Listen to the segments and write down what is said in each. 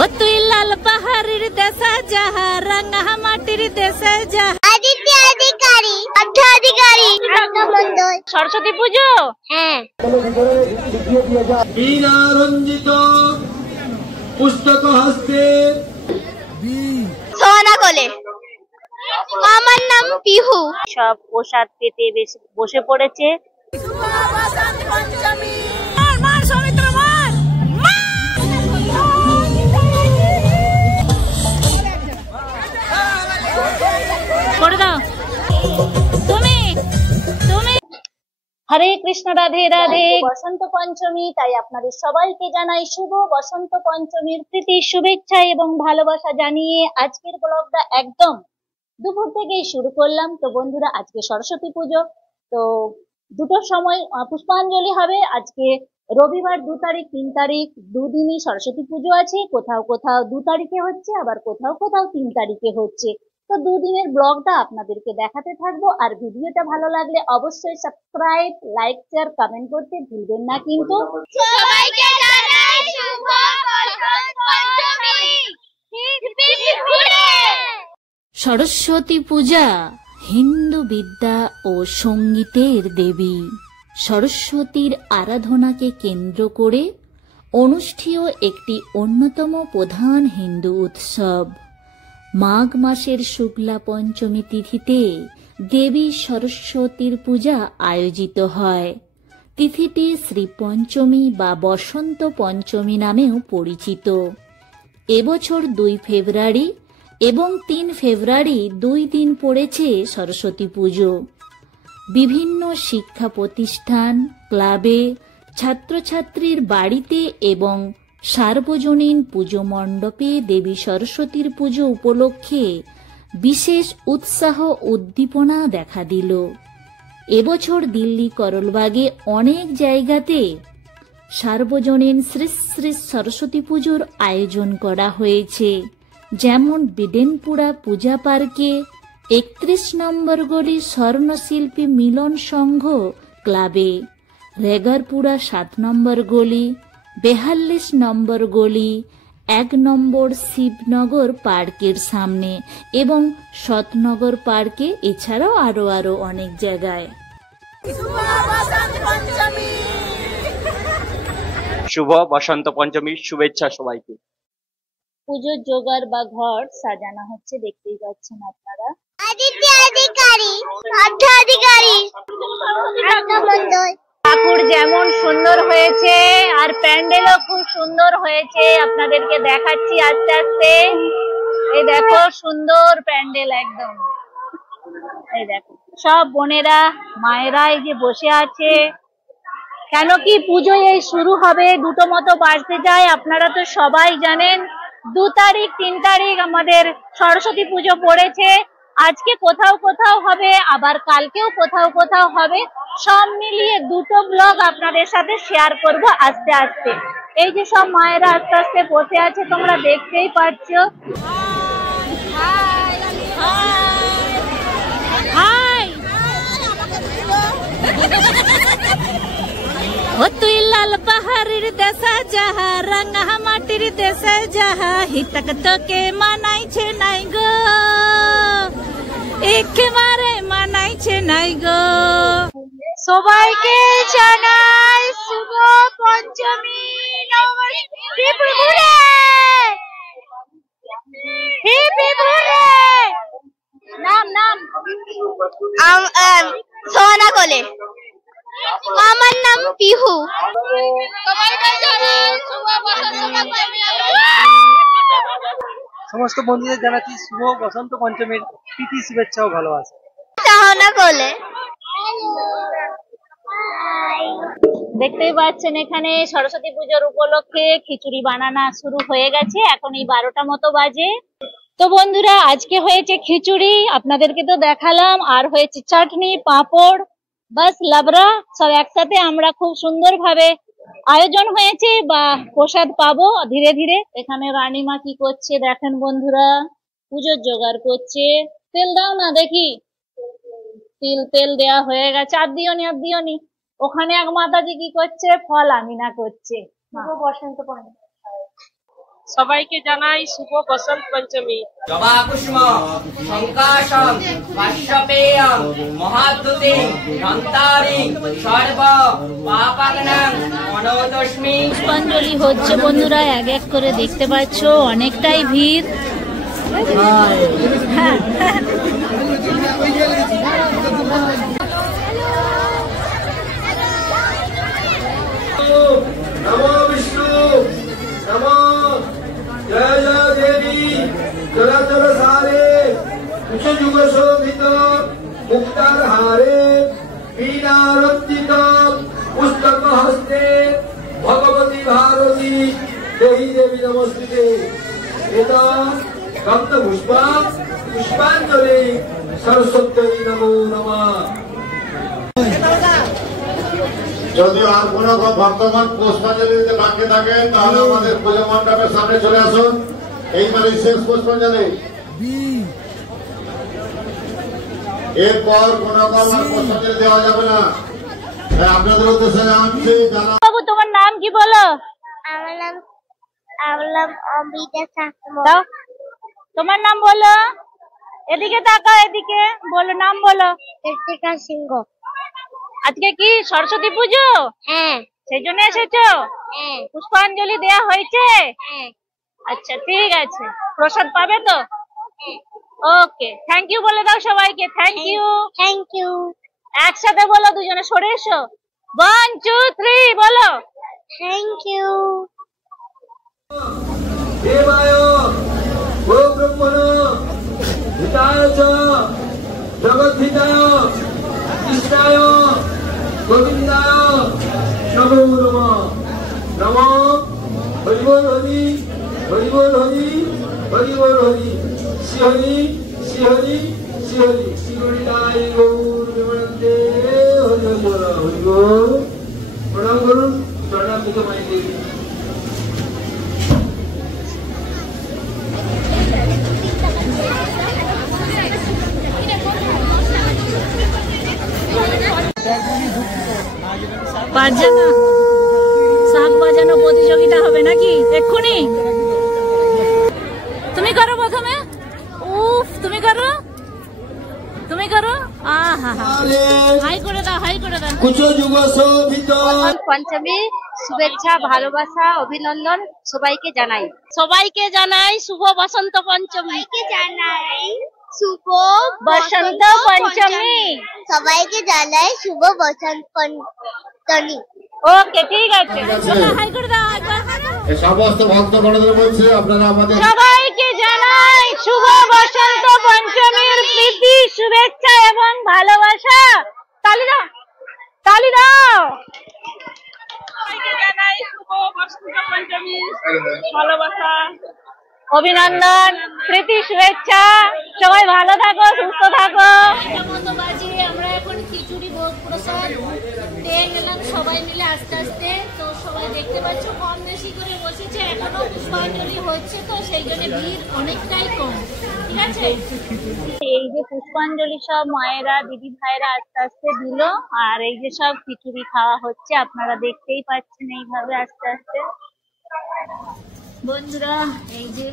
ও তুই লাল পাহাড়ের দেশে যাহা রাঙা মাটির দেশে যাহা। আদিত্য অধিকারী, অধিকারী, মন্ডল। সরস্বতী পুজো, হ্যাঁ। বীণা রঞ্জিত পুস্তক হস্তে সোনা কোলে। আমার নাম পিহু। সব প্রসাদ পেতে বসে পড়েছে। করে দাও তুমি তুমি। হরে কৃষ্ণ, রাধে রাধে। বসন্ত পঞ্চমী, তাই আপনাদের সবাইকে জানাই শুভ বসন্ত পঞ্চমীর প্রীতি শুভেচ্ছা এবং ভালোবাসা জানিয়ে আজকের ব্লগটা একদম দুপুর থেকেই শুরু করলাম। তো বন্ধুরা, আজকে সরস্বতী পুজো, তো দুটোর সময় পুষ্পাঞ্জলি হবে। আজকে রবিবার 2 তারিখ 3 তারিখ দুদিনই সরস্বতী পুজো আছে। কোথাও কোথাও 2 তারিখে হচ্ছে, আবার কোথাও কোথাও 3 তারিখে হচ্ছে। তো দুদিনের ব্লগটা আপনাদেরকে দেখাতে থাকবো। আর ভিডিওটা ভালো লাগলে অবশ্যই সাবস্ক্রাইব, লাইক, শেয়ার, কমেন্ট করতে ভুলবেন না কিন্তু। সবাইকে জানাই শুভ বসন্ত পঞ্চমী। সরস্বতী পূজা হিন্দু বিদ্যা ও সঙ্গীতের দেবী সরস্বতীর আরাধনাকে কেন্দ্র করে অনুষ্ঠেয় একটি অন্যতম প্রধান হিন্দু উৎসব। মাঘ মাসের শুক্লা পঞ্চমী তিথিতে দেবী সরস্বতীর পূজা আয়োজিত হয়। তিথিটি শ্রী পঞ্চমী বা বসন্ত পঞ্চমী নামেও পরিচিত। এবছর 2 ফেব্রুয়ারি এবং 3 ফেব্রুয়ারি 2 দিন পড়েছে সরস্বতী পুজো। বিভিন্ন শিক্ষা প্রতিষ্ঠান, ক্লাবে, ছাত্রছাত্রীর বাড়িতে এবং সার্বজনীন পুজো মণ্ডপে দেবী সরস্বতীর পুজো উপলক্ষে বিশেষ উৎসাহ উদ্দীপনা দেখা দিল। এবছর দিল্লি করলবাগে অনেক জায়গাতে সার্বজনীন শ্রী শ্রী সরস্বতী পুজোর আয়োজন করা হয়েছে। যেমন বিডেনপুরা পূজা পার্কে 31 নম্বর গলি স্বর্ণশিল্পী মিলন সংঘ ক্লাবে, রেগারপুরা 7 নম্বর গলি, 42 নম্বর গলি, 1 নম্বর শিবনগর পার্কের সামনে এবং সতনগর পার্কে, এছাড়াও আরো অনেক জায়গায়। শুভ বসন্ত পঞ্চমীর শুভেচ্ছা সবাইকে। পুজোর জোগাড় বা ঘর সাজানো হচ্ছে, দেখতেই পাচ্ছেন আপনারা। আদিত্য অধিকারী, অধিকারী, মন্ডল। ঠাকুর যেমন সুন্দর হয়েছে আর প্যান্ডেলও খুব সুন্দর হয়েছে, আপনাদেরকে দেখাচ্ছি আস্তে আস্তে। এই দেখো সুন্দর প্যান্ডেল একদম। এই দেখো সব বোনেরা মায়েরা এই যে বসে আছে। কেন কি পুজো এই শুরু হবে 2টো মতো বাজতে যায়। আপনারা তো সবাই জানেন 2 তারিখ 3 তারিখ আমাদের সরস্বতী পুজো পড়েছে। আজকে কোথাও কোথাও হবে, আবার কালকেও কোথাও কোথাও হবে। সব মিলিয়ে 2টো ব্লগ আপনাদের সাথে শেয়ার করব আস্তে আস্তে। এই যে সব মায়েরা আস্তে আস্তে বসে আছে, তোমরা দেখতেই পাচ্ছ। ও তুই লাল পাহাড়ের দেশে যাহা রাঙা মাটির দেশে যাহা হিতক তোকে মানাইছে নাই গো, একেবারে মানাইছে নাই গো। সবাইকে জানাই শুভ পঞ্চমী। নাম সোনা কোলে। আমার নাম পিহু। সমস্ত বন্ধুদের জানাচ্ছি শুভ বসন্ত পঞ্চমীর প্রীতি শুভেচ্ছা ও ভালোবাসা। সোনা কোলে। দেখতেই পাচ্ছেন এখানে সরস্বতী পুজোর উপলক্ষে খিচুড়ি বানানো শুরু হয়ে গেছে। এখন এই 12টা মতো বাজে। তো বন্ধুরা, আজকে হয়েছে খিচুড়ি, আপনাদেরকে তো দেখালাম, আর হয়েছে চাটনি, পাঁপড়, বাস লাবড়া, সব একসাথে। আমরা খুব সুন্দর ভাবে আয়োজন হয়েছে বা প্রসাদ পাবো ধীরে ধীরে। এখানে রানীমা কি করছে দেখেন বন্ধুরা, পুজোর জোগাড় করছে। তেল দাও না দেখি। তেল দেয়া হয়ে গেছে। আর দিও নি। ওখানে এক মাতাজি কি করছে, ফল আমিনা করছে। বসন্ত পঞ্চমী সবাইকে জানাই শুভ বসন্ত পঞ্চমী। জবাকুষ্ম সংকাশং কাশ্যপেয়ং মহাদ্যুতিং নন্তারিং সর্ব পাপাগ্নং মনোদস্মি। পুষ্পাঞ্জলি হচ্ছে বন্ধুরা, এক এক করে দেখতে পাচ্ছ, অনেকটাই ভিড়। नमो विष्णु नमो जय जय देवी चलचल सारे कुछ जुग शोभित मुक्तार हारे वीणारंजित पुस्तक हस्ते भगवती भारती देही देवी नमस्ते। एता गंध पुष्पा पुष्पांजलि सरस्वती नमो नमः। যদি আর কোন ভক্তগণ পুষ্পাঞ্জলি দিতে বাকি থাকে তাহলে আমাদের পুজো মণ্ডপের সামনে চলে আসুন। এইবারে শেষ পুষ্পাঞ্জলি, এরপর কোন পুষ্পাঞ্জলি দেওয়া যাবে না। আপনাদের উদ্দেশ্যে জানাচ্ছি যারা। বাবু তোমার নাম কি বলো? আমার নাম অমৃতা শাস্ত্রী। তোমার নাম বলো, এদিকে তাকাও, এদিকে বলো, নাম বলো। কৃতিকা সিংহ। আজকে কি সরস্বতী পুজো? হ্যাঁ। সেই জন্য এসেছো? হ্যাঁ। পুষ্পাঞ্জলি দেয়া হয়েছে? হ্যাঁ। আচ্ছা ঠিক আছে, প্রসাদ পাবে তো? ওকে, থ্যাংক ইউ বলে দাও সবাইকে। Thank you. Thank you. একসাথে বলো, দুজনে সরে এসো। 1 2 3 বলো। Thank you. देवाय गो ब्रह्मण हिताय च जगद्धिताय कृष्णाय गोविन्दाय नमो नमः। नमो हरि बोल हरि हरि बोल हरि हरि बोल हरि श्री हरि श्री हरि श्री हरि श्री हरिदाय गौर विमलते हरि हरि बोल हरि बोल। प्रणाम करुन प्रणाम के माई देवी। বাজানো শাক বাজানো প্রতিযোগিতা হবে নাকি এক্ষুনি? তুমি করো প্রথমে। উফ, তুমি করো, তুমি করো। আহা হাই করে দাও, হাই করে দাও। কুচো যুগ শোভিত পঞ্চমী শুভেচ্ছা, ভালোবাসা, অভিনন্দন সবাইকে জানাই। সবাইকে জানাই শুভ বসন্ত পঞ্চমী। সবাইকে জানাই শুভ বসন্ত পঞ্চমী। সবাইকে জানাই শুভ বসন্ত পঞ্চমী। ওকে ঠিক আছে, হাই করে দাও। এই সমস্ত ভক্তগণদের বলছে আপনারা আমাদের সবাইকে জানাই শুভ বসন্ত পঞ্চমীর প্রীতি, শুভেচ্ছা এবং ভালোবাসা। তালি দাও, তালি দাও। সবাইকে জানাই শুভ বসন্ত পঞ্চমীর ভালোবাসা, অভিনন্দন, প্রীতি, শুভেচ্ছা। সবাই ভালো থাকো, সুস্থ থাকো। আমরা এখন খিচুড়ি ভোগ প্রসাদ পেয়ে গেলাম সবাই মিলে আস্তে আস্তে। তো সবাই দেখতে পাচ্ছ কম বেশি করে বসেছে, এখনো পুষ্পাঞ্জলি হচ্ছে, তো সেই জন্য ভিড় অনেকটাই কম। ঠিক আছে, এই যে পুষ্পাঞ্জলি সব মায়েরা দিদি ভাইরা আস্তে আস্তে দিল, আর এই যে সব খিচুড়ি খাওয়া হচ্ছে, আপনারা দেখতেই পাচ্ছেন এইভাবে আস্তে আস্তে। বন্ধুরা এই যে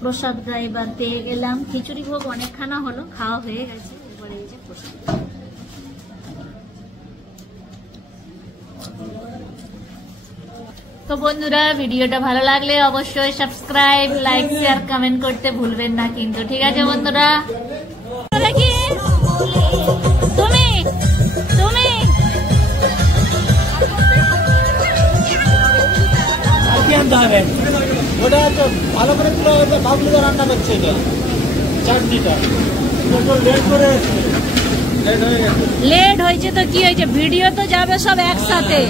প্রসাদটা এবার পেয়ে গেলাম। খিচুড়ি ভোগ অনেকখানা হলো, খাওয়া হয়ে গেছে, এবার এই যে প্রসাদ। তো বন্ধুরা ভিডিওটা ভালো লাগলে অবশ্যই সাবস্ক্রাইব, লাইক, শেয়ার, কমেন্ট করতে ভুলবেন না কিন্তু। ঠিক আছে বন্ধুরা, দেখি তুমি তুমি ওটা তো ভালো করে বাবুলিদা রান্না করছে, এটা চাটনিটা লেট করে লেট হয়েছে তো কি হয়েছে, ভিডিও তো যাবে সব একসাথে।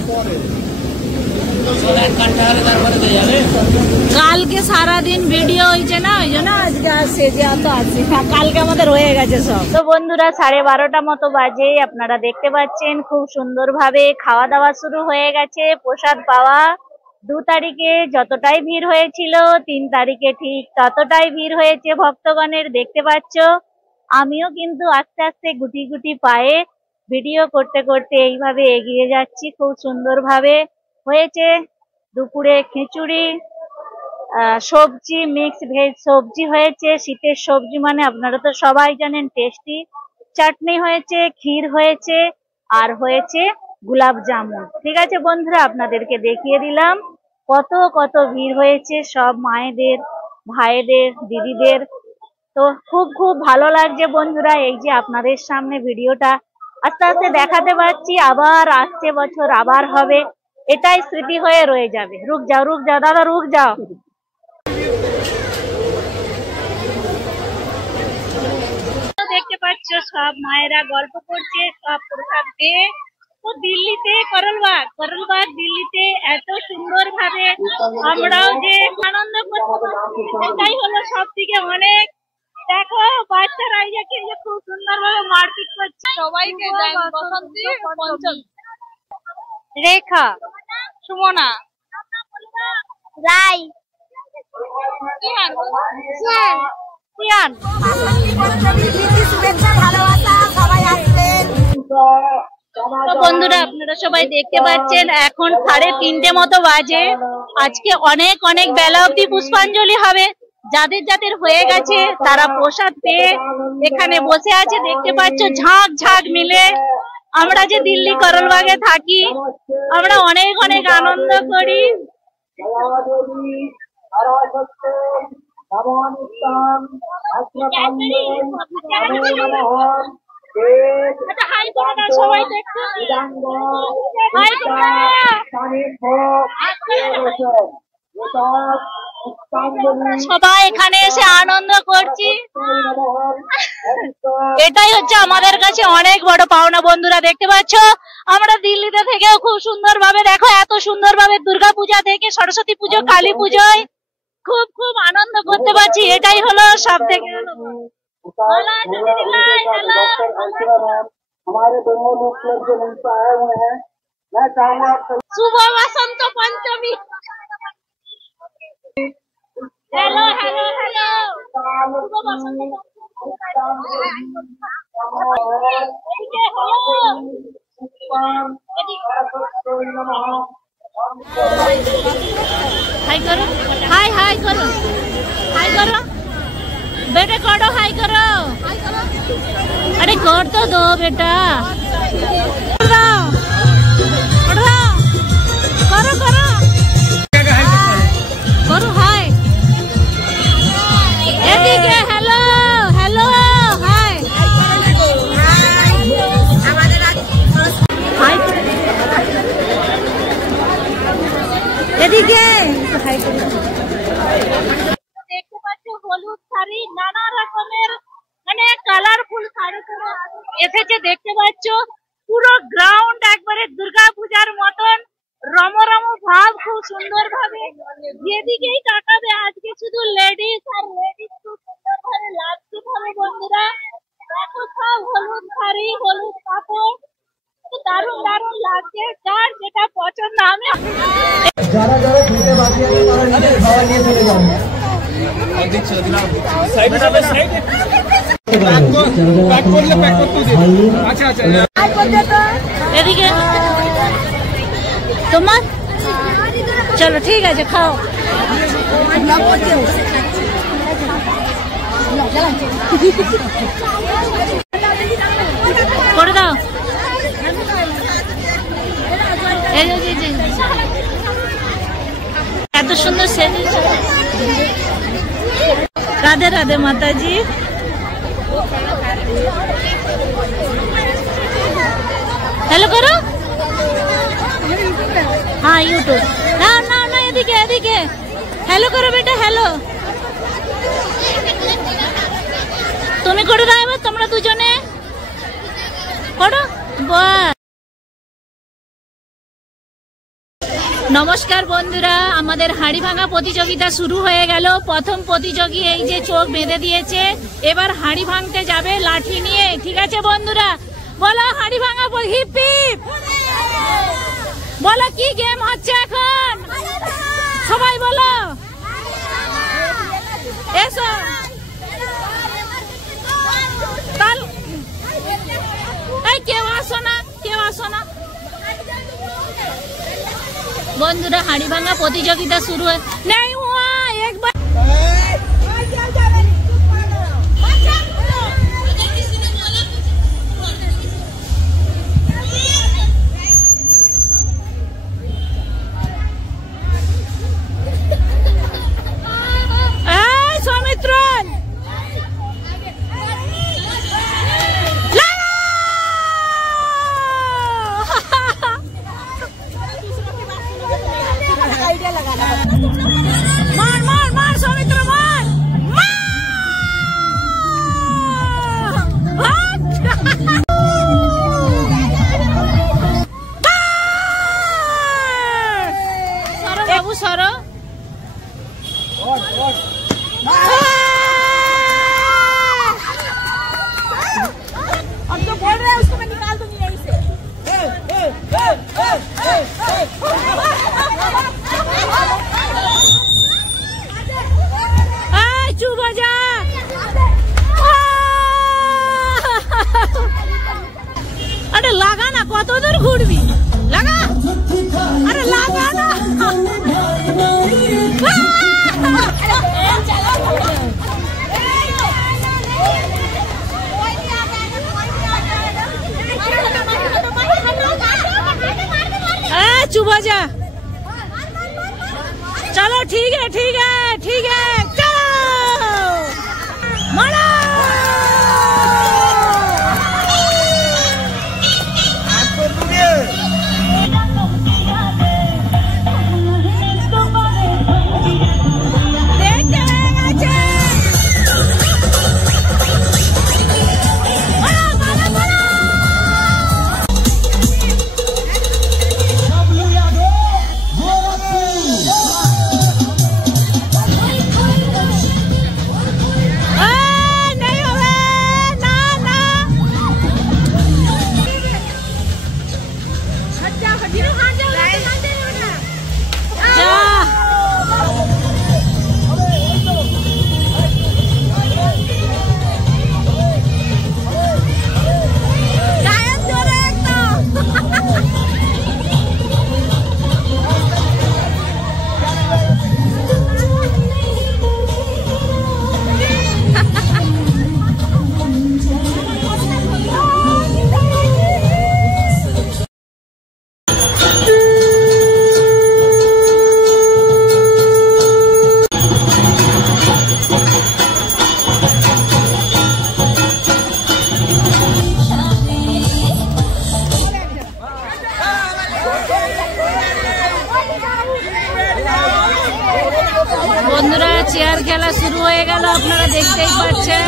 কালকে সারাদিন ভিডিও হয়েছে না, ওই জন্য আজকে আসছে, যে তো আসছে, কালকে আমাদের হয়ে গেছে সব। তো বন্ধুরা 12:30 মতো বাজে, আপনারা দেখতে পাচ্ছেন খুব সুন্দরভাবে খাওয়া দাওয়া শুরু হয়ে গেছে। প্রসাদ পাওয়া 2 তারিখে যতটাই ভিড় হয়েছিল, 3 তারিখে ঠিক ততটাই ভিড় হয়েছে ভক্তগণের, দেখতে পাচ্ছ। আমিও কিন্তু আস্তে আস্তে গুটি গুটি পায়ে ভিডিও করতে করতে এইভাবে এগিয়ে যাচ্ছি। খুব সুন্দরভাবে হয়েছে দুপুরে খিচুড়ি, সবজি, মিক্স ভেজ সবজি হয়েছে। শীতের সবজি মানে আপনারা তো সবাই জানেন টেস্টি। চাটনি হয়েছে, ক্ষীর হয়েছে, আর হয়েছে গোলাপ জামুন। ঠিক আছে বন্ধুরা, আপনাদেরকে দেখিয়ে দিলাম কত কত ভিড় হয়েছে সব মায়েদের, ভাইদের, দিদিদের। তো খুব খুব ভালো লাগছে বন্ধুরা, এই যে আপনাদের সামনে ভিডিওটা আস্তে আস্তে দেখাতে পারছি। আবার আসছে বছর আবার হবে, এটাই স্মৃতি হয়ে রয়ে যাবে। রুক যাও দাদা, রুক যাও। দেখতে পাচ্ছ সব মায়েরা গল্প করছে, সব প্রসাদ দিয়ে। তো দিল্লিতে করলবাগ দিল্লিতে এত সুন্দর ভাবে আমরাও যে আনন্দ করছি, সেটাই হলো সব থেকে অনেক। দেখো বাচ্চারা খুব সুন্দর ভাবে মারপিট করছে। সবাইকে বসন্তী পঞ্চমী। রেখা, সুমনা, রাই, শুভেচ্ছা ভালোবাসা, সবাই আসবেন। তো বন্ধুরা আপনারা সবাই দেখতে পাচ্ছেন এখন 3:30 মতো বাজে। আজকে অনেক অনেক বেলা অবধি পুষ্পাঞ্জলি হবে। যাদের যাদের হয়ে গেছে তারা প্রসাদ পেয়ে এখানে বসে আছে। দেখতে পাচ্ছ ঝাঁক ঝাঁক মিলে। আমরা যে দিল্লি করলবাগে থাকি, আমরা অনেক অনেক আনন্দ করি। সবাই দেখতে সবাই এখানে এসে আনন্দ করছি। এটাই হচ্ছে আমাদের কাছে অনেক বড় পাওনা বন্ধুরা। দেখতে পাচ্ছ আমরা দিল্লিতে থেকেও খুব সুন্দর ভাবে, দেখো এত সুন্দর ভাবে দুর্গা পূজা থেকে সরস্বতী পুজো, কালী পুজোয় খুব খুব আনন্দ করতে পারছি। এটাই হলো সব থেকে শুভ বসন্ত পঞ্চমী। হ্যালো হ্যালো হ্যালো, শুভ বসন্ত हाय करो, हाय हाय करो, हाय करो बेटा, करो हाय करो। अरे कर तो दो बेटा, करो करो करो हाय। এদিকে হ্যালো হ্যালো হাই হাই, এদিকে হাই করো। দেখতে পাচ্ছ হলুদ শাড়ি, নানা রকমের মানে কালারফুল শাড়ি পরে এসেছে। দেখতে পাচ্ছ পুরো গ্রাউন্ড একবারে দুর্গা পূজার মতন রমরম ভাব, খুব সুন্দর ভাবে। যেদিকেই তাকাবে আজকে শুধু লেডিস আর লেডিস, খুব সুন্দর ভাবে লাগছে ভাবে বন্ধুরা। দেখো সব হলুদ শাড়ি, হলুদ কাপড়, দারুণ দারুণ লাগছে। যার যেটা পছন্দ। আমি যারা যারা খেতে বাকি আছে তারা নিজের খাবার নিয়ে চলে যাবে। এদিকে তোমার চলো, ঠিক আছে খাও। করে দাও। এত সুন্দর সেজেছে। রাধে রাধে মাতাজি। हेलो करो, हाँ यूट्यूब ना ना ना, এদিকে এদিকে हेलो करो बेटा, हेलो তুমি করে দাও এবার, তোমরা দুজনে করো। বাহ, নমস্কার বন্ধুরা, আমাদের হাঁড়ি ভাঙা প্রতিযোগিতা শুরু হয়ে গেল। প্রথম প্রতিযোগী এই যে চোখ বেঁধে দিয়েছে, এবার হাঁড়ি ভাঙতে যাবে লাঠি নিয়ে। ঠিক আছে বন্ধুরা, বলো হাঁড়ি ভাঙা হিপ হিপ, বলো কি গেম হচ্ছে এখন, সবাই বলো। এসো কেউ আসো না, কেউ আসো না বন্ধুরা। হাঁড়ি ভাঙা প্রতিযোগিতা শুরু হয়। नहीं हुआ, एक সরো। अब तो बोल रहे हैं उसको मैं निकाल दूंगी यहीं से। चुप हो जा। अरे लगा ना, कत दूर घुरबी, लगा। अरे लगा ना। चुप हो जा। चलो ठीक है ठीक है ठीक है, चलो मारो। বন্ধুরা চেয়ার খেলা শুরু হয়ে গেল, আপনারা দেখতেই পাচ্ছেন।